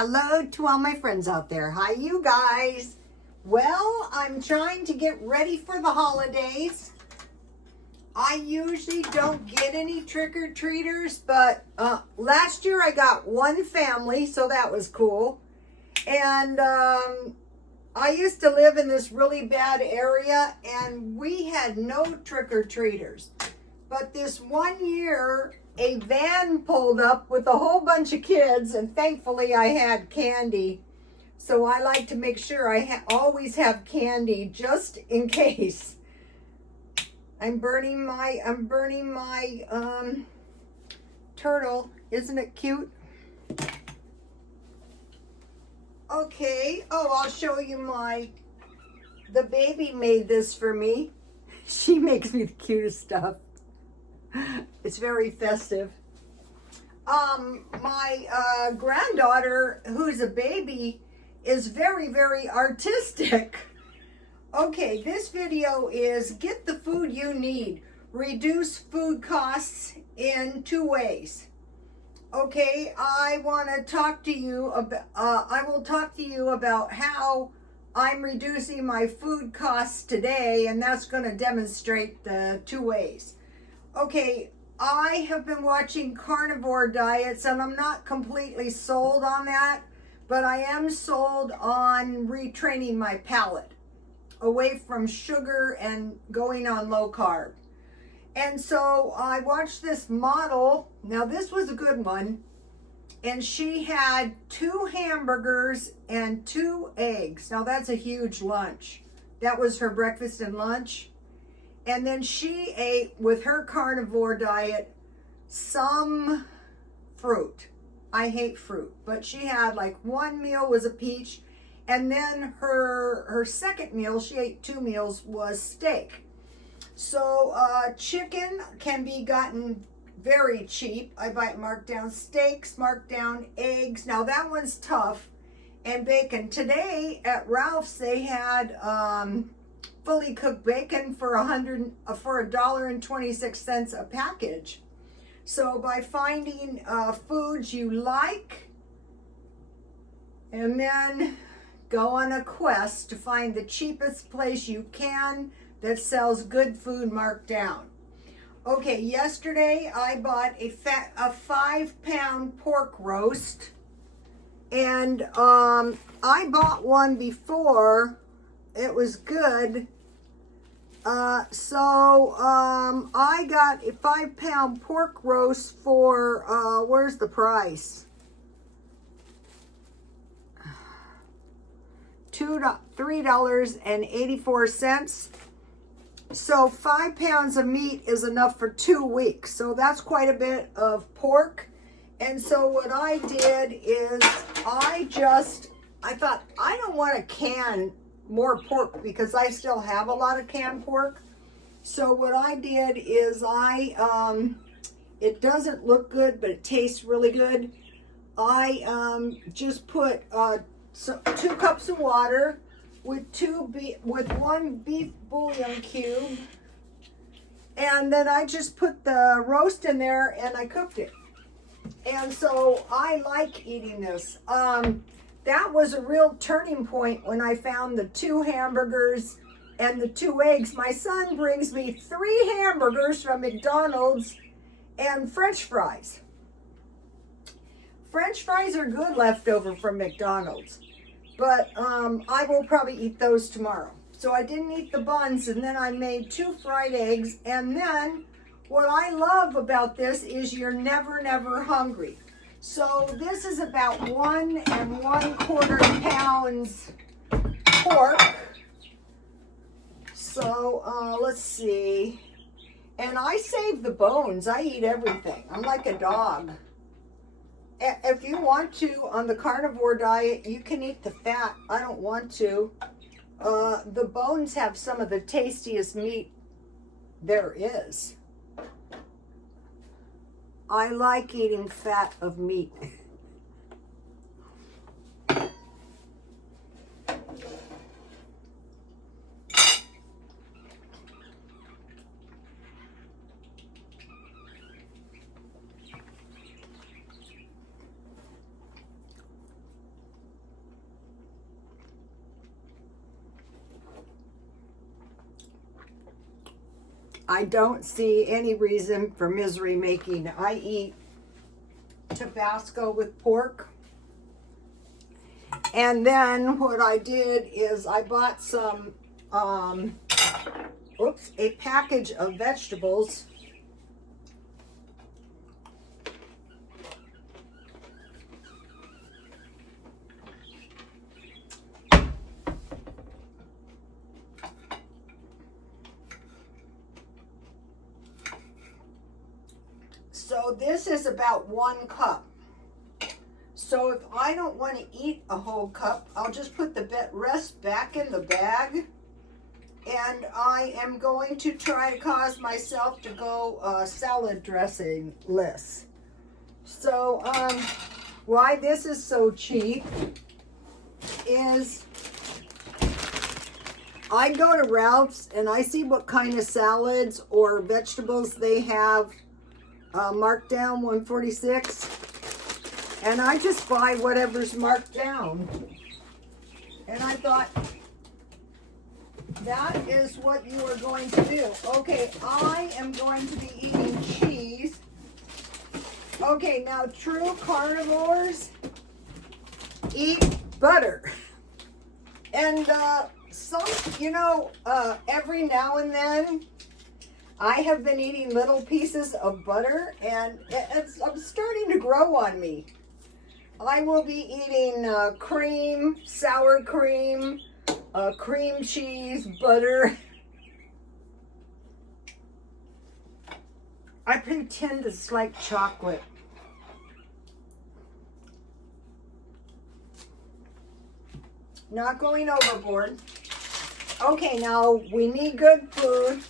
Hello to all my friends out there. Hi, you guys. Well, I'm trying to get ready for the holidays. I usually don't get any trick-or-treaters, but last year I got one family, so that was cool. And I used to live in this really bad area, and we had no trick-or-treaters. But this one year, a van pulled up with a whole bunch of kids, and thankfully I had candy. So I like to make sure I always have candy just in case. I'm burning my turtle. Isn't it cute? Okay. Oh, I'll show you the baby made this for me. She makes me the cutest stuff. It's very festive. My granddaughter, who's a baby, is very, very artistic. Okay, this video is get the food you need. Reduce food costs in 2 ways. Okay, I want to talk to you about, I will talk to you about how I'm reducing my food costs today, and that's going to demonstrate the 2 ways. Okay, I have been watching carnivore diets, and I'm not completely sold on that, but I am sold on retraining my palate away from sugar and going on low carb. And so I watched this model. Now this was a good one, and she had 2 hamburgers and 2 eggs. Now that's a huge lunch. That was her breakfast and lunch. And then she ate, with her carnivore diet, some fruit. I hate fruit, but she had like 1 meal was a peach, and then her second meal, she ate 2 meals, was steak. So chicken can be gotten very cheap. I buy marked down steaks, marked down eggs. Now that one's tough. And bacon. Today at Ralph's they had fully cooked bacon for $1.26 a package. So by finding foods you like, and then go on a quest to find the cheapest place you can that sells good food marked down. Okay, yesterday I bought a 5-pound pork roast, and I bought one before. It was good. So I got a 5-pound pork roast for, where's the price? $3.84. So 5 pounds of meat is enough for 2 weeks. So that's quite a bit of pork. And so what I did is I thought I don't want to can more pork because I still have a lot of canned pork. So what I did is it doesn't look good, but it tastes really good. I just put 2 cups of water with 1 beef bouillon cube, and then I just put the roast in there and I cooked it. And so I like eating this. That was a real turning point when I found the 2 hamburgers and the 2 eggs. My son brings me 3 hamburgers from McDonald's and French fries. French fries are good leftover from McDonald's, but I will probably eat those tomorrow. So I didn't eat the buns, and then I made 2 fried eggs. And then what I love about this is you're never, never hungry. So this is about 1 1/4 pounds pork. So let's see. And I save the bones. I eat everything. I'm like a dog. If you want to, on the carnivore diet, you can eat the fat. I don't want to. The bones have some of the tastiest meat there is. I like eating fat of meat. I don't see any reason for misery making. I eat Tabasco with pork. And then what I did is I bought some, a package of vegetables. So this is about 1 cup. So if I don't want to eat a whole cup, I'll just put the rest back in the bag. And I am going to try to cause myself to go salad dressing less. So why this is so cheap is I go to Ralph's and I see what kind of salads or vegetables they have marked down 146, and I just buy whatever's marked down. And I thought that is what you are going to do. Okay, I am going to be eating cheese. Okay, now true carnivores eat butter. And every now and then I have been eating little pieces of butter, and it's starting to grow on me. I will be eating cream, sour cream, cream cheese, butter. I pretend it's like chocolate. Not going overboard. Okay, now we need good food.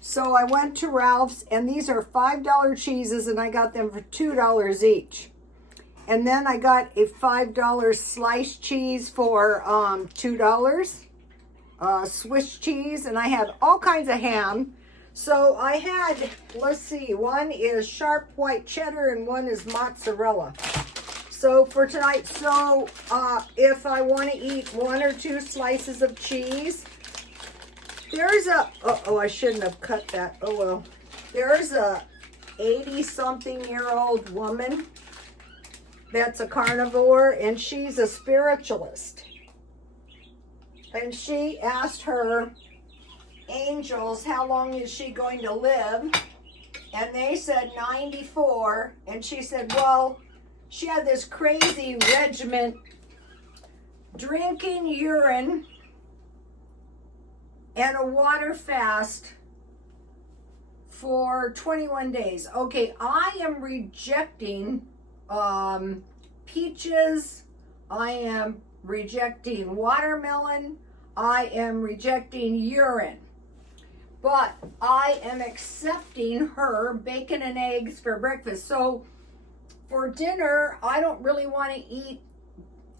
So I went to Ralph's, and these are $5 cheeses, and I got them for $2 each. And then I got a $5 sliced cheese for $2. Swiss cheese, and I had all kinds of ham. So I had, let's see, one is sharp white cheddar and one is mozzarella. So for tonight, if I want to eat 1 or 2 slices of cheese, there's I shouldn't have cut that. Oh well. There's a 80-something-year-old woman that's a carnivore, and she's a spiritualist. And she asked her angels how long is she going to live, and they said 94, and she said, well, she had this crazy regimen, drinking urine and a water fast for 21 days. Okay, I am rejecting peaches. I am rejecting watermelon. I am rejecting urine. But I am accepting her bacon and eggs for breakfast. So for dinner, I don't really want to eat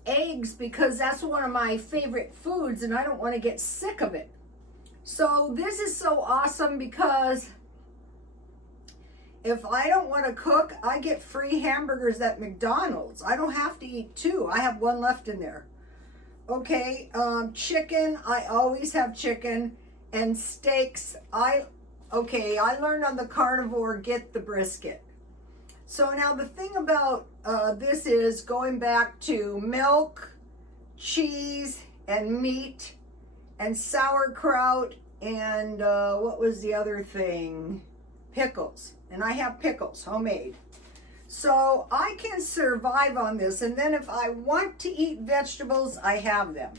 eggs because that's one of my favorite foods and I don't want to get sick of it. So this is so awesome because if I don't want to cook, I get free hamburgers at McDonald's. I don't have to eat 2. I have 1 left in there. Okay, chicken, I always have chicken. And steaks, I learned on the carnivore, get the brisket. So now the thing about this is going back to milk, cheese, and meat, and sauerkraut, and what was the other thing? Pickles. And I have pickles, homemade. So I can survive on this, and then if I want to eat vegetables, I have them.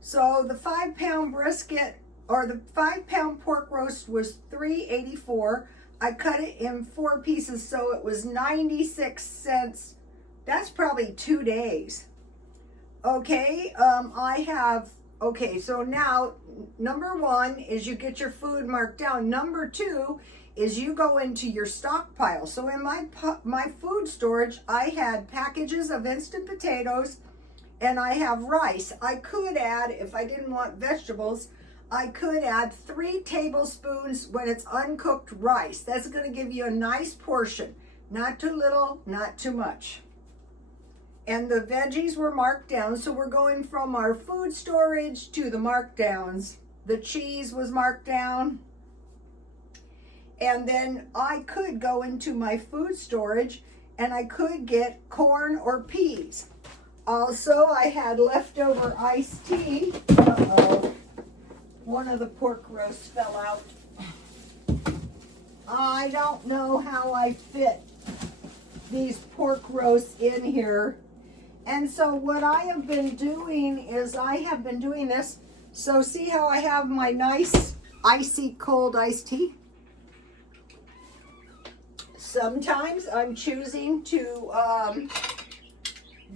So the 5-pound brisket, or the 5-pound pork roast was $3.84. I cut it in 4 pieces, so it was 96 cents. That's probably 2 days. Okay, so now, number 1 is you get your food marked down. Number 2 is you go into your stockpile. So in my food storage, I had packages of instant potatoes, and I have rice. I could add, if I didn't want vegetables, I could add 3 tablespoons when it's uncooked rice. That's going to give you a nice portion. Not too little, not too much. And the veggies were marked down, so we're going from our food storage to the markdowns. The cheese was marked down. And then I could go into my food storage and I could get corn or peas. Also, I had leftover iced tea. Uh-oh. One of the pork roasts fell out. I don't know how I fit these pork roasts in here. And so what I have been doing is I have been doing this. So see how I have my nice icy cold iced tea? Sometimes I'm choosing to,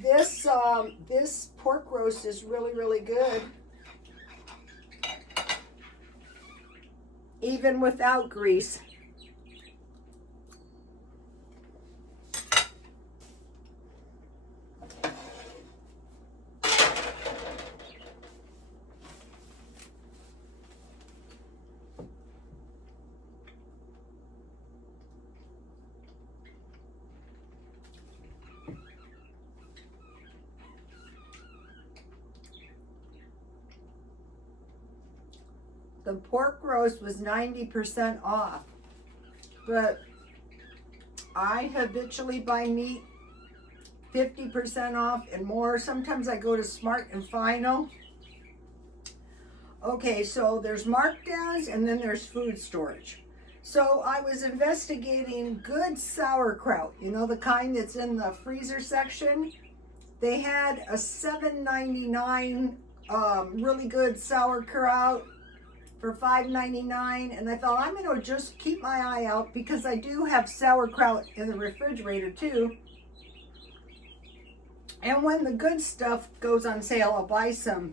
this pork roast is really, really good. Even without grease. The pork roast was 90% off, but I habitually buy meat 50% off and more. Sometimes I go to Smart and Final. Okay, so there's markdowns and then there's food storage. So I was investigating good sauerkraut, you know, the kind that's in the freezer section. They had a $7.99 really good sauerkraut for $5.99, and I thought I'm going to just keep my eye out because I do have sauerkraut in the refrigerator too. And when the good stuff goes on sale, I'll buy some.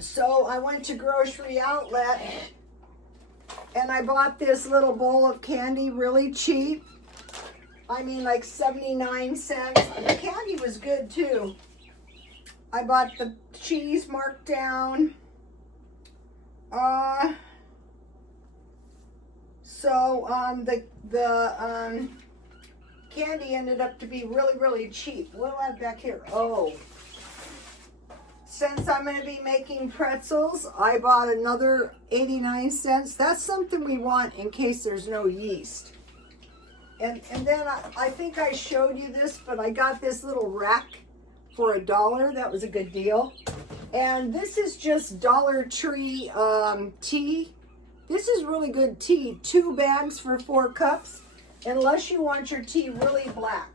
So I went to Grocery Outlet and I bought this little bowl of candy really cheap. I mean like 79 cents. The candy was good too. I bought the cheese marked down. The candy ended up to be really, really cheap. What do I have back here? Oh, since I'm going to be making pretzels, I bought another 89 cents. That's something we want in case there's no yeast. And then I think I showed you this, but I got this little rack for $1. That was a good deal. And this is just Dollar Tree tea. This is really good tea. 2 bags for 4 cups, unless you want your tea really black.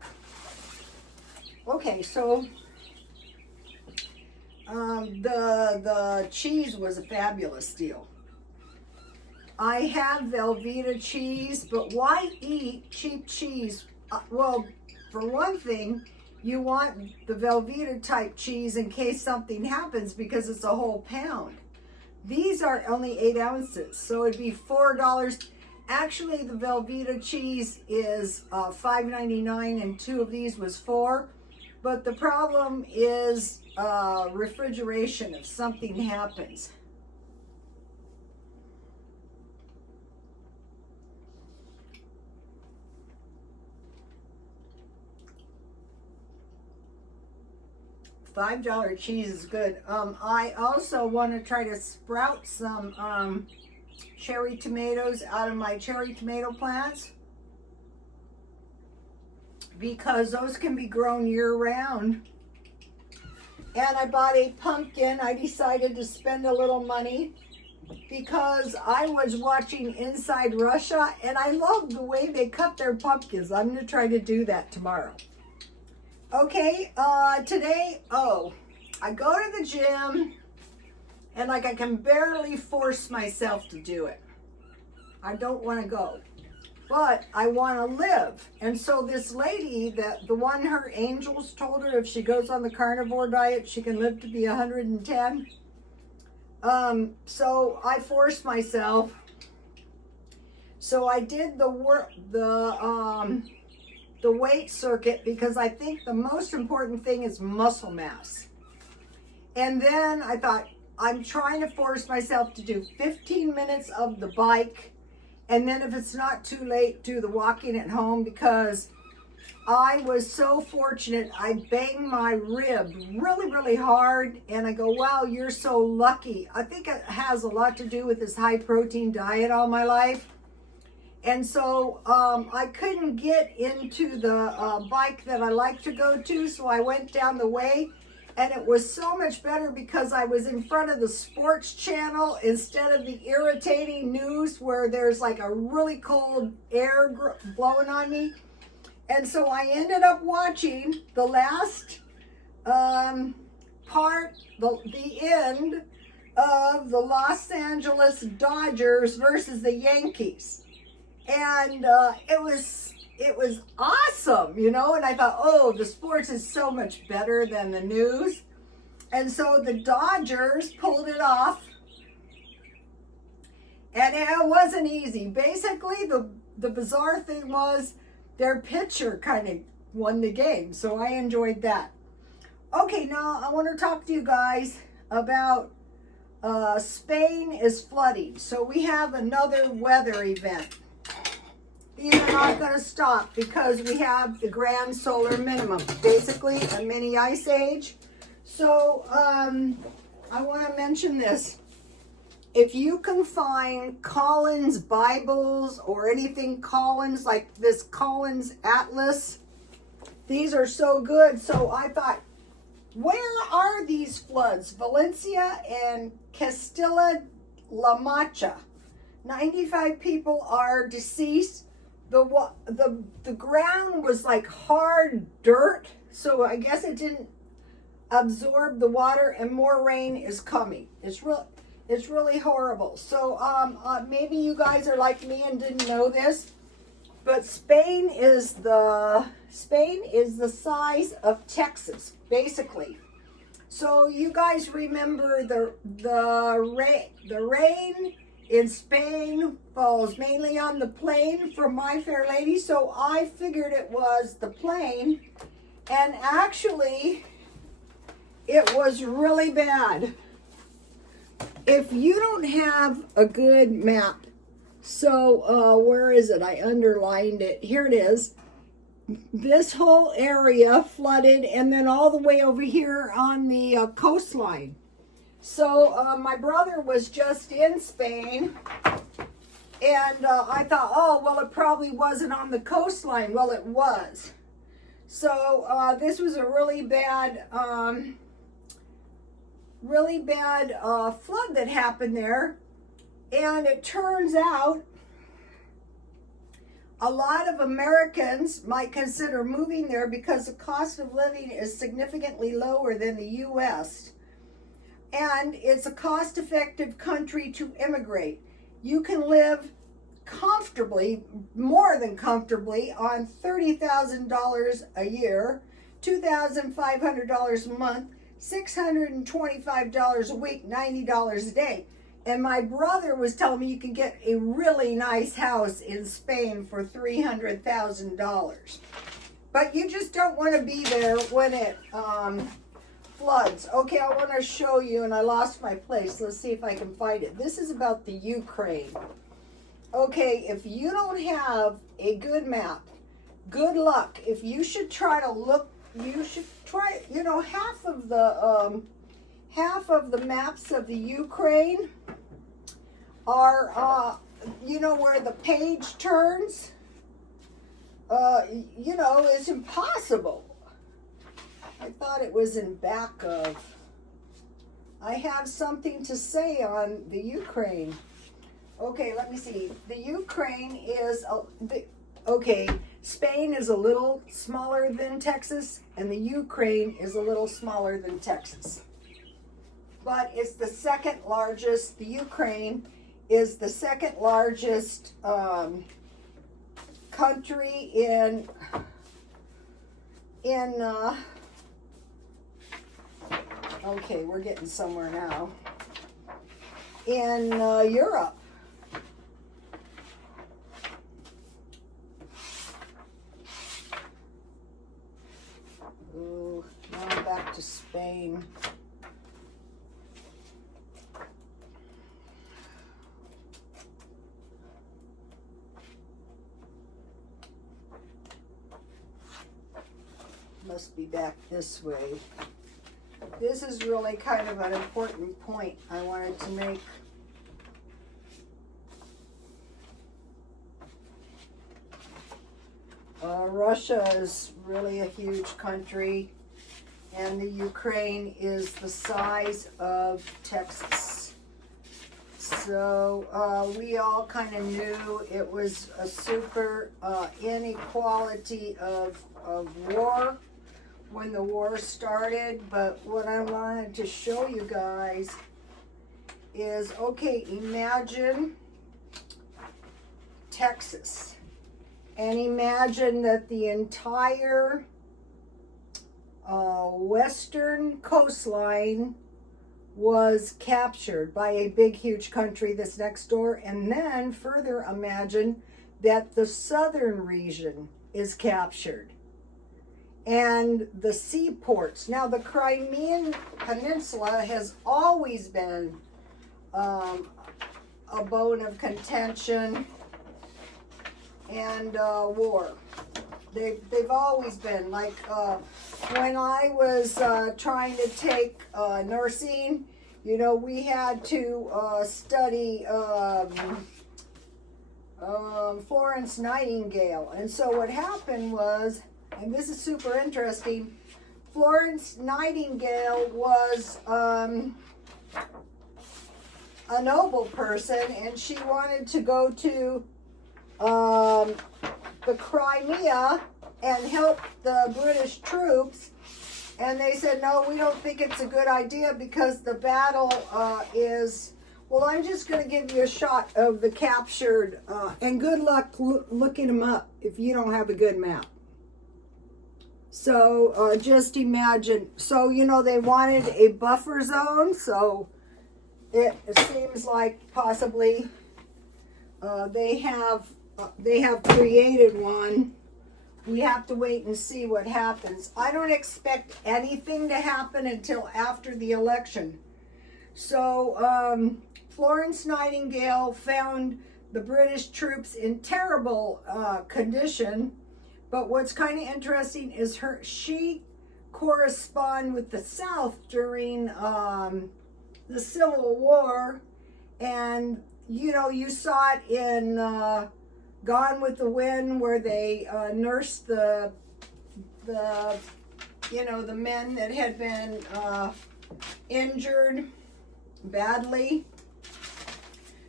Okay, so the cheese was a fabulous deal. I have Velveeta cheese, but why eat cheap cheese? Well, for one thing, you want the Velveeta type cheese in case something happens because it's a whole pound. These are only 8 ounces, so it'd be $4. Actually, the Velveeta cheese is $5.99 and 2 of these was $4. But the problem is refrigeration if something happens. $5 cheese is good. I also want to try to sprout some cherry tomatoes out of my cherry tomato plants because those can be grown year-round. And I bought a pumpkin. I decided to spend a little money because I was watching Inside Russia and I love the way they cut their pumpkins. I'm going to try to do that tomorrow. Okay, today, I go to the gym and like I can barely force myself to do it. I don't want to go, but I want to live. And so this lady, the one her angels told her if she goes on the carnivore diet, she can live to be 110. So I forced myself. So I did the weight circuit because I think the most important thing is muscle mass. And then I thought, I'm trying to force myself to do 15 minutes of the bike. And then if it's not too late, do the walking at home because I was so fortunate. I banged my rib really, really hard. And I go, wow, you're so lucky. I think it has a lot to do with this high protein diet all my life. And so I couldn't get into the bike that I like to go to, so I went down the way, and it was so much better because I was in front of the sports channel instead of the irritating news where there's like a really cold air blowing on me. And so I ended up watching the last part, the end of the Los Angeles Dodgers versus the Yankees. And it was awesome, you know, and I thought, oh, the sports is so much better than the news. And so the Dodgers pulled it off, and it wasn't easy. Basically, the bizarre thing was their pitcher kind of won the game, so I enjoyed that. Okay, now I want to talk to you guys about Spain is flooding. So we have another weather event. These are not going to stop because we have the grand solar minimum, basically a mini ice age. So I want to mention this. If you can find Collins Bibles or anything Collins, like this Collins Atlas, these are so good. So I thought, where are these floods? Valencia and Castilla-La Mancha. 95 people are deceased. The ground was like hard dirt, so I guess it didn't absorb the water, and more rain is coming. It's really horrible. So maybe you guys are like me and didn't know this, but Spain is the size of Texas, basically. So you guys remember the rain in Spain falls mainly on the plain from My Fair Lady, so I figured it was the plain, and actually it was really bad. If you don't have a good map, so where is it? I underlined it. Here it is. This whole area flooded, and then all the way over here on the coastline. So my brother was just in Spain, and I thought, oh, well, it probably wasn't on the coastline. Well, it was. So this was a really bad flood that happened there. And it turns out a lot of Americans might consider moving there because the cost of living is significantly lower than the U.S., and it's a cost-effective country to immigrate. You can live comfortably, more than comfortably, on $30,000 a year, $2,500 a month, $625 a week, $90 a day. And my brother was telling me you can get a really nice house in Spain for $300,000. But you just don't want to be there when it floods. Okay, I want to show you, and I lost my place. Let's see if I can find it. This is about the Ukraine. Okay, if you don't have a good map, good luck. If you should try to look, you should try, you know, half of the maps of the Ukraine are, you know, where the page turns, you know, it's impossible. I thought it was in back of. I have something to say on the Ukraine. Okay, let me see. The Ukraine is, okay, Spain is a little smaller than Texas, and the Ukraine is a little smaller than Texas. But it's the second largest, the Ukraine is the second largest country in okay, we're getting somewhere now, in Europe. Ooh, now back to Spain. Must be back this way. This is really kind of an important point I wanted to make. Russia is really a huge country, and the Ukraine is the size of Texas. So we all kind of knew it was a super inequality of war when the war started. But what I wanted to show you guys is, okay, imagine Texas. And imagine that the entire western coastline was captured by a big, huge country that's next door. And then further imagine that the southern region is captured. And the seaports. Now, the Crimean Peninsula has always been a bone of contention and war. They've always been, like when I was trying to take nursing, you know, we had to study Florence Nightingale. And so what happened was, and this is super interesting, Florence Nightingale was a noble person, and she wanted to go to the Crimea and help the British troops, and they said, no, we don't think it's a good idea because the battle is, well, I'm just going to give you a shot of the captured, and good luck looking them up if you don't have a good map. So just imagine, so, you know, they wanted a buffer zone, so it seems like possibly they have created one. We have to wait and see what happens. I don't expect anything to happen until after the election. So Florence Nightingale found the British troops in terrible condition. But what's kind of interesting is she corresponded with the South during the Civil War. And, you know, you saw it in Gone with the Wind, where they nursed the men that had been injured badly.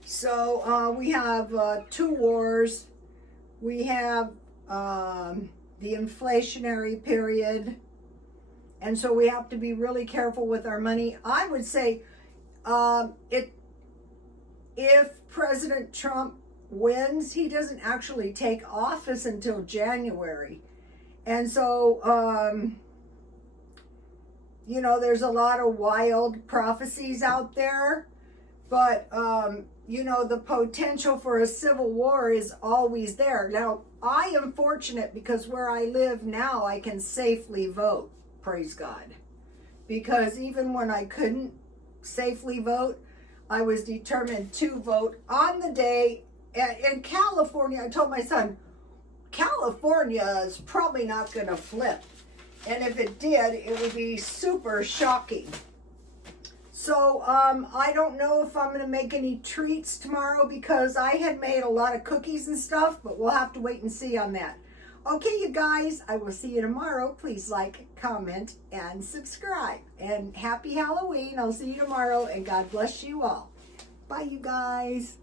So we have 2 wars. We have the inflationary period, and so we have to be really careful with our money. I would say if President Trump wins, he doesn't actually take office until January. And so, you know, there's a lot of wild prophecies out there, but, you know, the potential for a civil war is always there. Now, I am fortunate because where I live now, I can safely vote, praise God. Because even when I couldn't safely vote, I was determined to vote on the day. In California, I told my son, California is probably not going to flip. And if it did, it would be super shocking. So I don't know if I'm going to make any treats tomorrow because I had made a lot of cookies and stuff, but we'll have to wait and see on that. Okay, you guys, I will see you tomorrow. Please like, comment, and subscribe. And happy Halloween. I'll see you tomorrow, and God bless you all. Bye, you guys.